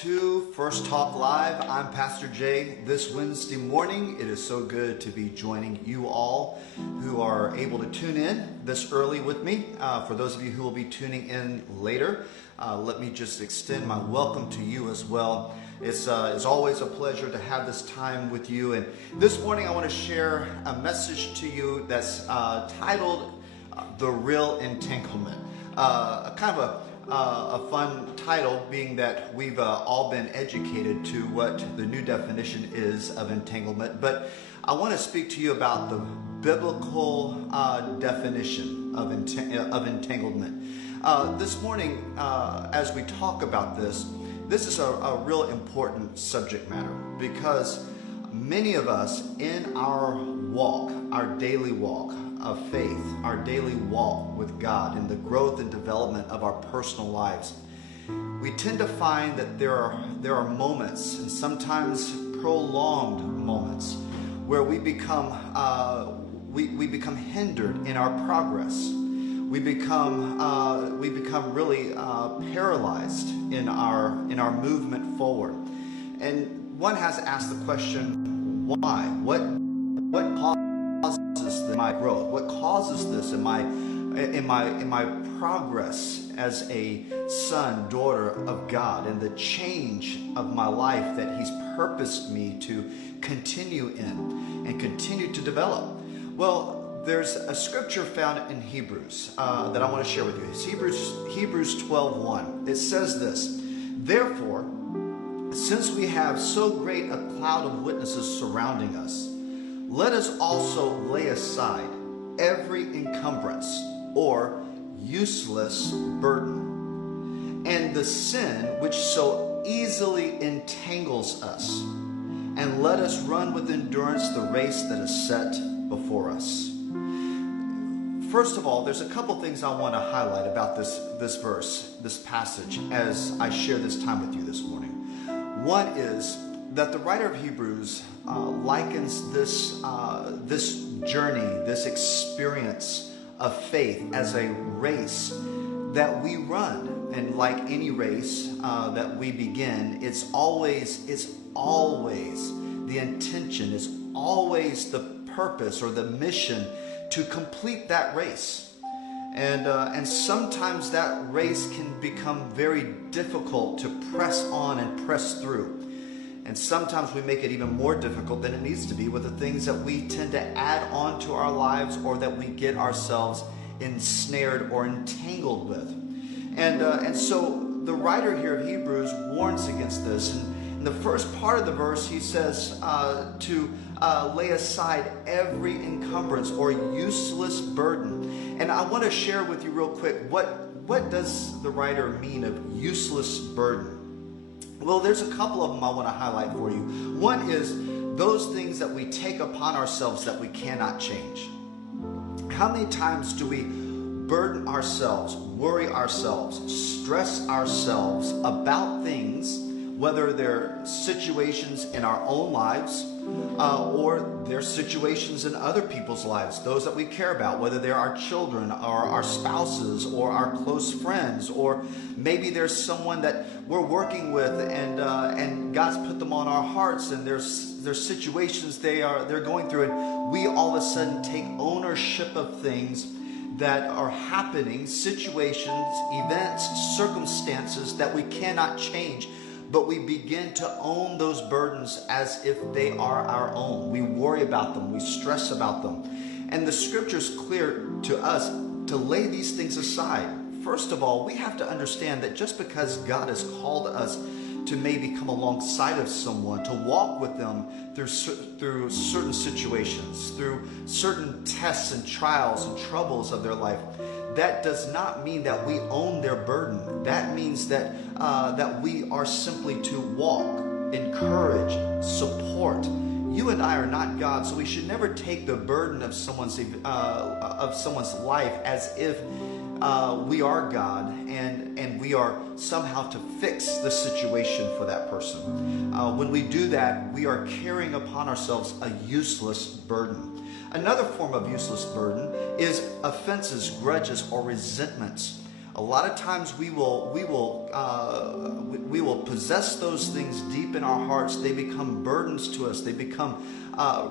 to First Talk Live. I'm Pastor Jay. This Wednesday morning, it is so good to be joining you all who are able to tune in this early with me. For those of you who will be tuning in later, let me just extend my welcome to you as well. It's always a pleasure to have this time with you. And this morning, I want to share a message to you that's titled The Real Entanglement. Kind of a fun title, being that we've all been educated to what the new definition is of entanglement. But I want to speak to you about the biblical definition of entanglement. This morning, as we talk about this is a real important subject matter, because many of us in our walk, our daily walk of faith, our daily walk with God, and the growth and development of our personal lives, we tend to find that there are moments, and sometimes prolonged moments, where we become hindered in our progress. We become really paralyzed in our movement forward. And one has to ask the question, why? What causes my growth? What causes this in my progress as a son, daughter of God, and the change of my life that He's purposed me to continue in and continue to develop? Well, there's a scripture found in Hebrews that I want to share with you. It's Hebrews 12:1. It says this: "Therefore, since we have so great a cloud of witnesses surrounding us, let us also lay aside every encumbrance or useless burden, and the sin which so easily entangles us, and let us run with endurance the race that is set before us." First of all, there's a couple things I want to highlight about this verse, this passage, as I share this time with you this morning. One is that the writer of Hebrews likens this journey, this experience of faith, as a race that we run. And like any race that we begin, it's always the intention, it's always the purpose or the mission to complete that race. And sometimes that race can become very difficult to press on and press through. And sometimes we make it even more difficult than it needs to be with the things that we tend to add on to our lives, or that we get ourselves ensnared or entangled with. And so the writer here of Hebrews warns against this. And in the first part of the verse, he says to lay aside every encumbrance or useless burden. And I want to share with you real quick, what does the writer mean of useless burden? Well, there's a couple of them I want to highlight for you. One is those things that we take upon ourselves that we cannot change. How many times do we burden ourselves, worry ourselves, stress ourselves about things, whether they're situations in our own lives or they're situations in other people's lives, those that we care about, whether they're our children or our spouses or our close friends, or maybe there's someone that we're working with and God's put them on our hearts, and there's situations they're going through, and we all of a sudden take ownership of things that are happening, situations, events, circumstances that we cannot change. But we begin to own those burdens as if they are our own. We worry about them. We stress about them. And the scripture's clear to us to lay these things aside. First of all, we have to understand that just because God has called us to maybe come alongside of someone, to walk with them through certain situations, through certain tests and trials and troubles of their life, that does not mean that we own their burden. That means that we are simply to walk, encourage, support. You and I are not God, so we should never take the burden of someone's life as if we are God and we are somehow to fix the situation for that person. When we do that, we are carrying upon ourselves a useless burden. Another form of useless burden is offenses, grudges, or resentments. a lot of times we will possess those things deep in our hearts. They become burdens to us. They become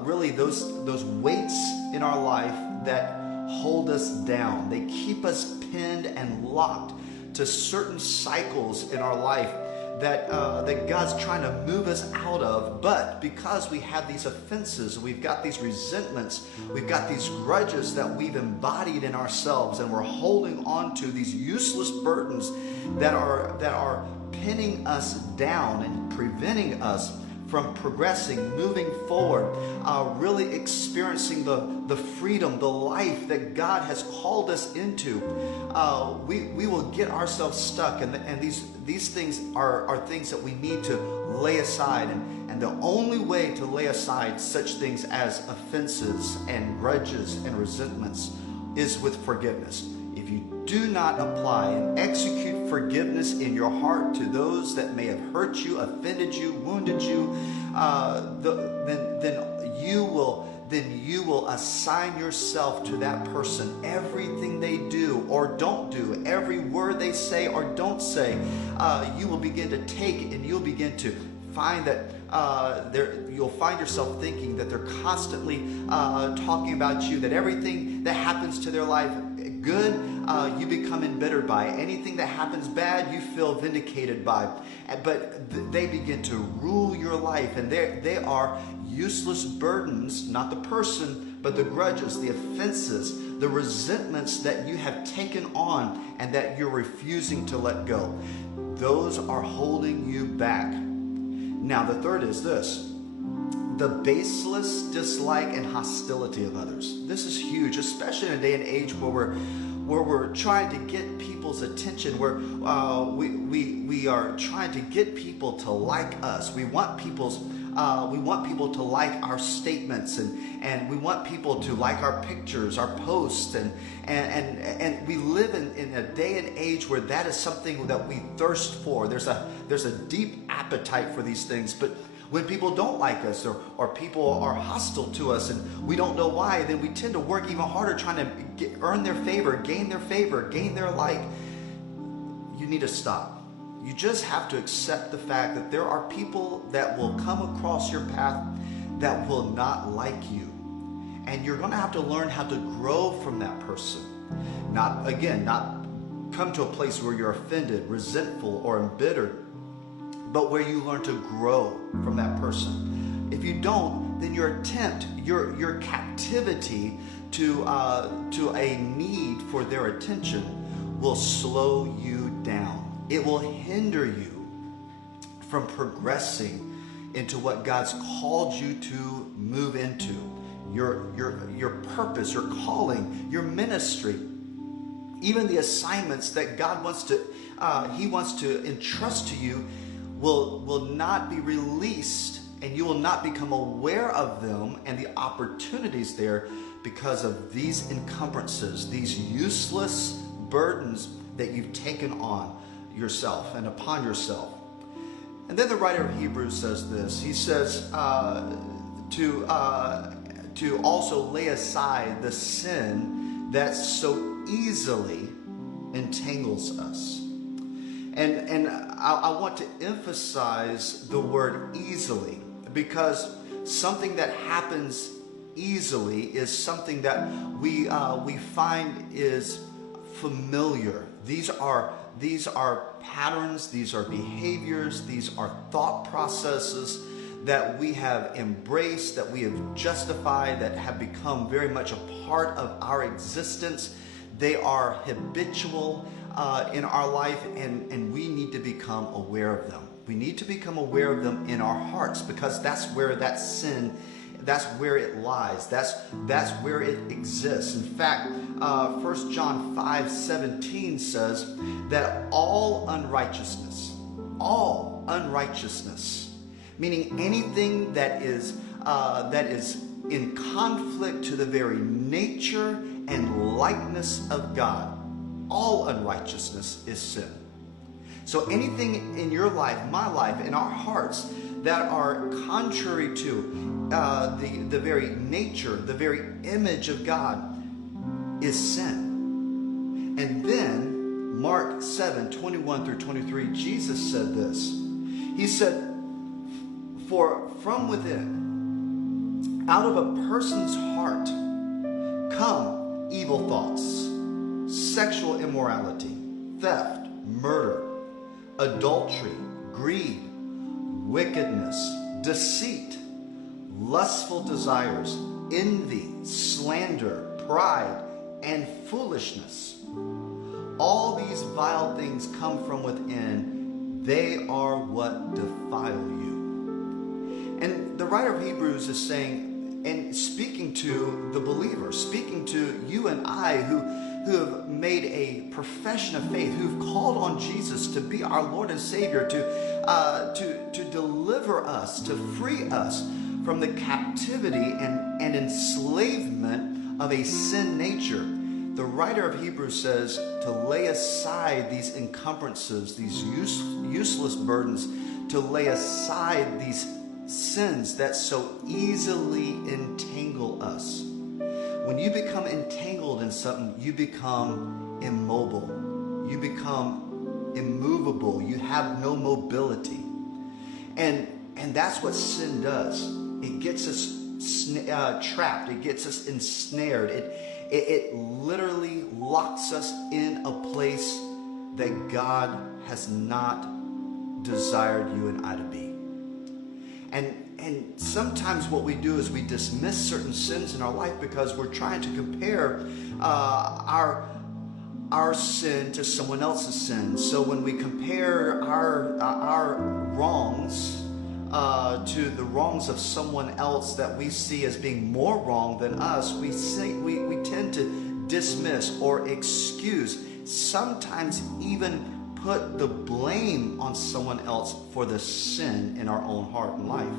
really those weights in our life that hold us down. They keep us pinned and locked to certain cycles in our life that God's trying to move us out of. But because we have these offenses, we've got these resentments, we've got these grudges that we've embodied in ourselves, and we're holding on to these useless burdens that are pinning us down and preventing us from progressing, moving forward, really experiencing the freedom, the life that God has called us into. We will get ourselves stuck, and these things are things that we need to lay aside. And the only way to lay aside such things as offenses and grudges and resentments is with forgiveness. If you do not apply and execute forgiveness in your heart to those that may have hurt you, offended you, wounded you, then you will assign yourself to that person. Everything they do or don't do, every word they say or don't say, you will begin to take, and you'll begin to find that you'll find yourself thinking that they're constantly talking about you, that everything that happens to their life good, you become embittered by. Anything that happens bad, you feel vindicated by. But they begin to rule your life, and they are useless burdens, not the person, but the grudges, the offenses, the resentments that you have taken on and that you're refusing to let go. Those are holding you back. Now, the third is this: the baseless dislike and hostility of others. This is huge, especially in a day and age where we're trying to get people's attention, where we are trying to get people to like us. We want people to like our statements, and we want people to like our pictures, our posts, and we live in a day and age where that is something that we thirst for. There's a deep appetite for these things, but when people don't like us or people are hostile to us and we don't know why, then we tend to work even harder trying to earn their favor, gain their like. You need to stop. You just have to accept the fact that there are people that will come across your path that will not like you. And you're going to have to learn how to grow from that person. Not come to a place where you're offended, resentful, or embittered, but where you learn to grow from that person. If you don't, then your captivity to a need for their attention will slow you down. It will hinder you from progressing into what God's called you to move into. Your purpose, your calling, your ministry, even the assignments that God wants to entrust to you will not be released, and you will not become aware of them and the opportunities there because of these encumbrances, these useless burdens that you've taken on yourself and upon yourself. And then the writer of Hebrews says this. He says to also lay aside the sin that so easily entangles us. And I want to emphasize the word easily, because something that happens easily is something that we find is familiar. These are patterns, these are behaviors, these are thought processes that we have embraced, that we have justified, that have become very much a part of our existence. They are habitual in our life, and we need to become aware of them. We need to become aware of them in our hearts, because that's where that sin, that's where it lies. That's where it exists. In fact, 1 John 5:17 says that all unrighteousness, meaning anything that is in conflict to the very nature and likeness of God, all unrighteousness is sin. So anything in your life, my life, in our hearts that are contrary to the very nature, the very image of God is sin. And then Mark 7:21 through 23, Jesus said this. He said, "For from within, out of a person's heart, come evil thoughts, sexual immorality, theft, murder, adultery, greed, wickedness, deceit, lustful desires, envy, slander, pride, and foolishness. All these vile things come from within. They are what defile you." And the writer of Hebrews is saying, and speaking to the believer, speaking to you and I who have made a profession of faith, who've called on Jesus to be our Lord and Savior, to deliver us, to free us from the captivity and enslavement of a sin nature. The writer of Hebrews says to lay aside these encumbrances, these useless burdens, to lay aside these sins that so easily entangle us. When you become entangled in something, you become immobile. You become immovable. You have no mobility. And that's what sin does. It gets us trapped. It gets us ensnared. It literally locks us in a place that God has not desired you and I to be. And sometimes what we do is we dismiss certain sins in our life because we're trying to compare our sin to someone else's sin. So when we compare our wrongs to the wrongs of someone else that we see as being more wrong than us, we tend to dismiss or excuse, sometimes even put the blame on someone else for the sin in our own heart and life.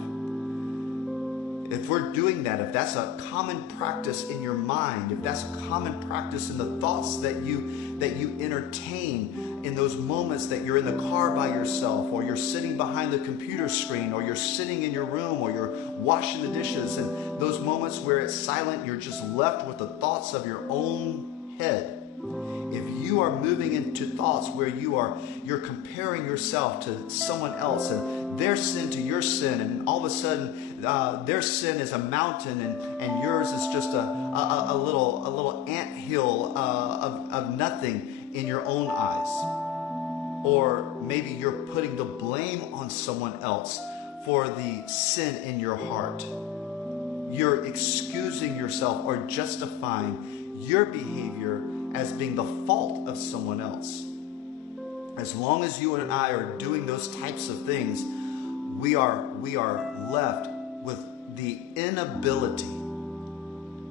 If we're doing that, if that's a common practice in your mind, if that's a common practice in the thoughts that you entertain in those moments that you're in the car by yourself, or you're sitting behind the computer screen, or you're sitting in your room, or you're washing the dishes, and those moments where it's silent, you're just left with the thoughts of your own head. If you are moving into thoughts where you're comparing yourself to someone else and their sin to your sin, and all of a sudden their sin is a mountain and yours is just a little anthill of nothing in your own eyes. Or maybe you're putting the blame on someone else for the sin in your heart. You're excusing yourself or justifying your behavior as being the fault of someone else. As long as you and I are doing those types of things, we are left with the inability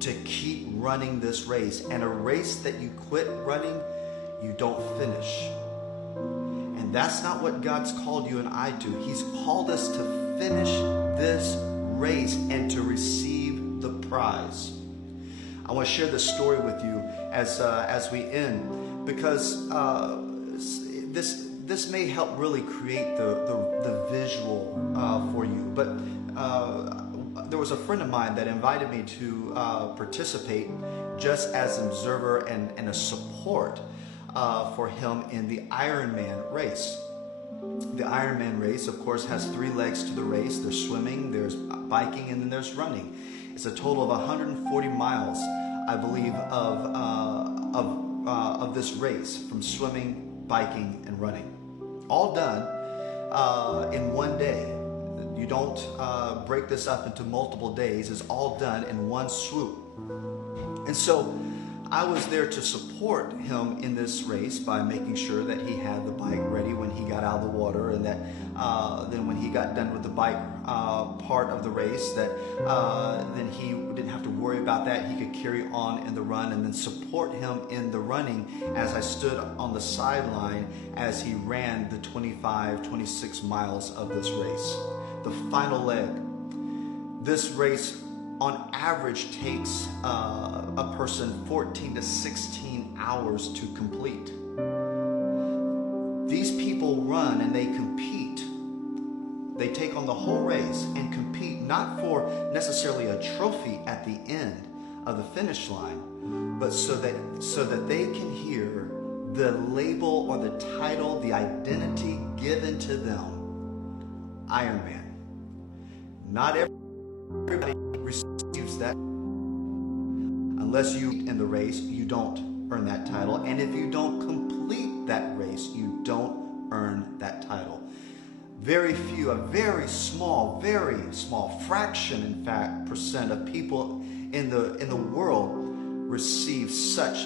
to keep running this race. And a race that you quit running, you don't finish. And that's not what God's called you and I to. He's called us to finish this race and to receive the prize. I want to share this story with you as we end, because this may help really create the visual for you. But there was a friend of mine that invited me to participate just as an observer and a support for him in the Ironman race. The Ironman race, of course, has 3 legs to the race. There's swimming, there's biking, and then there's running. It's a total of 140 miles, I believe, of this race, from swimming, biking, and running. All done in one day. You don't break this up into multiple days. It's all done in one swoop. And so I was there to support him in this race by making sure that he had the bike ready when he got out of the water, and that then when he got done with the bike part of the race, that then he didn't have to worry about that. He could carry on in the run, and then support him in the running as I stood on the sideline as he ran the 26 miles of this race. The final leg. This race on average takes a person 14 to 16 hours to complete. These people run and they compete. They take on the whole race and compete, not for necessarily a trophy at the end of the finish line, but so that they can hear the label or the title, the identity given to them, Iron Man. Not everybody receives that. Unless you in the race, you don't earn that title. And if you don't complete that race, you don't earn that title. Very few, a very small fraction, in fact, percent of people in the world receive such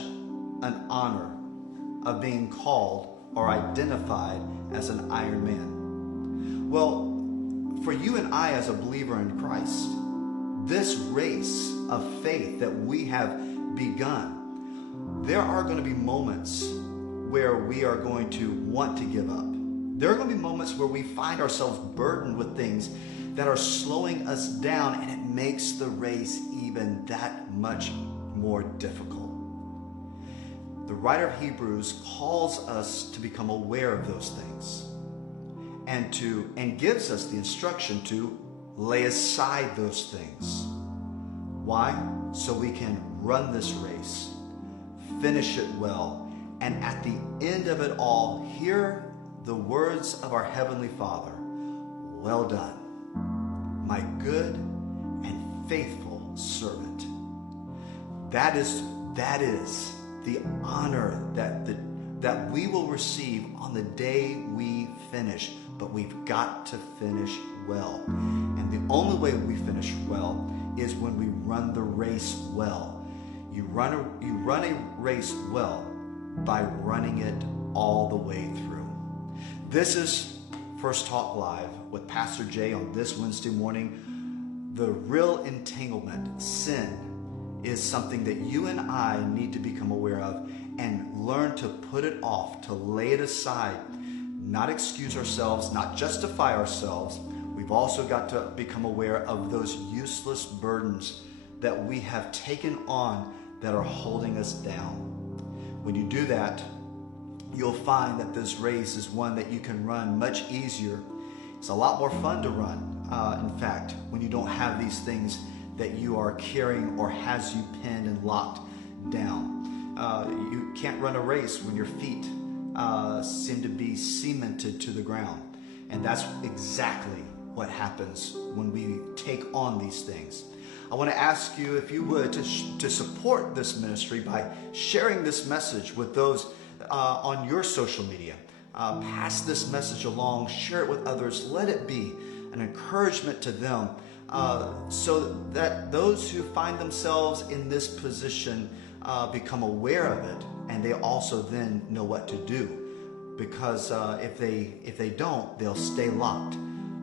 an honor of being called or identified as an Iron Man. Well, for you and I as a believer in Christ, this race of faith that we have begun, there are going to be moments where we are going to want to give up. There are going to be moments where we find ourselves burdened with things that are slowing us down, and it makes the race even that much more difficult. The writer of Hebrews calls us to become aware of those things and gives us the instruction to lay aside those things. Why? So we can run this race, finish it well, and at the end of it all, hear the words of our Heavenly Father. Well done, my good and faithful servant. That is the honor that we will receive on the day we finish. But we've got to finish well. And the only way we finish well is when we run the race well. You run a race well by running it all the way through. This is First Talk Live with Pastor Jay on this Wednesday morning. The real entanglement, sin, is something that you and I need to become aware of and learn to put it off, to lay it aside, not excuse ourselves, not justify ourselves. We've also got to become aware of those useless burdens that we have taken on that are holding us down. When you do that, you'll find that this race is one that you can run much easier. It's a lot more fun to run, in fact, when you don't have these things that you are carrying or has you pinned and locked down. You can't run a race when your feet seem to be cemented to the ground. And that's exactly what happens when we take on these things. I want to ask you, if you would, to support this ministry by sharing this message with those on your social media. Pass this message along, share it with others. Let it be an encouragement to them so that those who find themselves in this position become aware of it, and they also then know what to do. Because if they don't, they'll stay locked.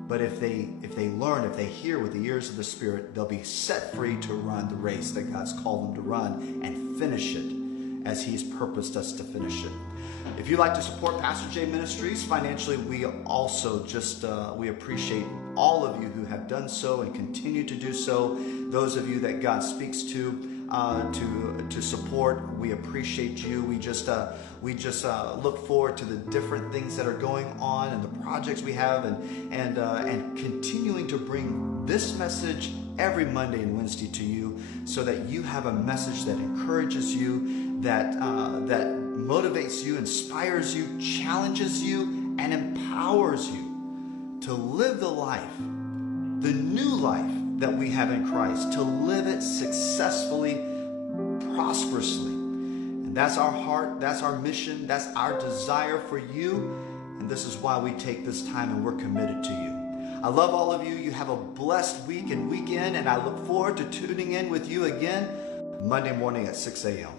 But if they learn, if they hear with the ears of the Spirit, they'll be set free to run the race that God's called them to run and finish it as He's purposed us to finish it. If you'd like to support Pastor Jay Ministries financially, we also we appreciate all of you who have done so and continue to do so. Those of you that God speaks to support, we appreciate you. We just look forward to the different things that are going on and the projects we have, and continuing to bring this message every Monday and Wednesday to you, so that you have a message that encourages you, that motivates you, inspires you, challenges you, and empowers you to live the life, the new life that we have in Christ, to live it successfully, prosperously. And that's our heart, that's our mission, that's our desire for you. And this is why we take this time and we're committed to you. I love all of you. You have a blessed week and weekend, and I look forward to tuning in with you again Monday morning at 6 a.m.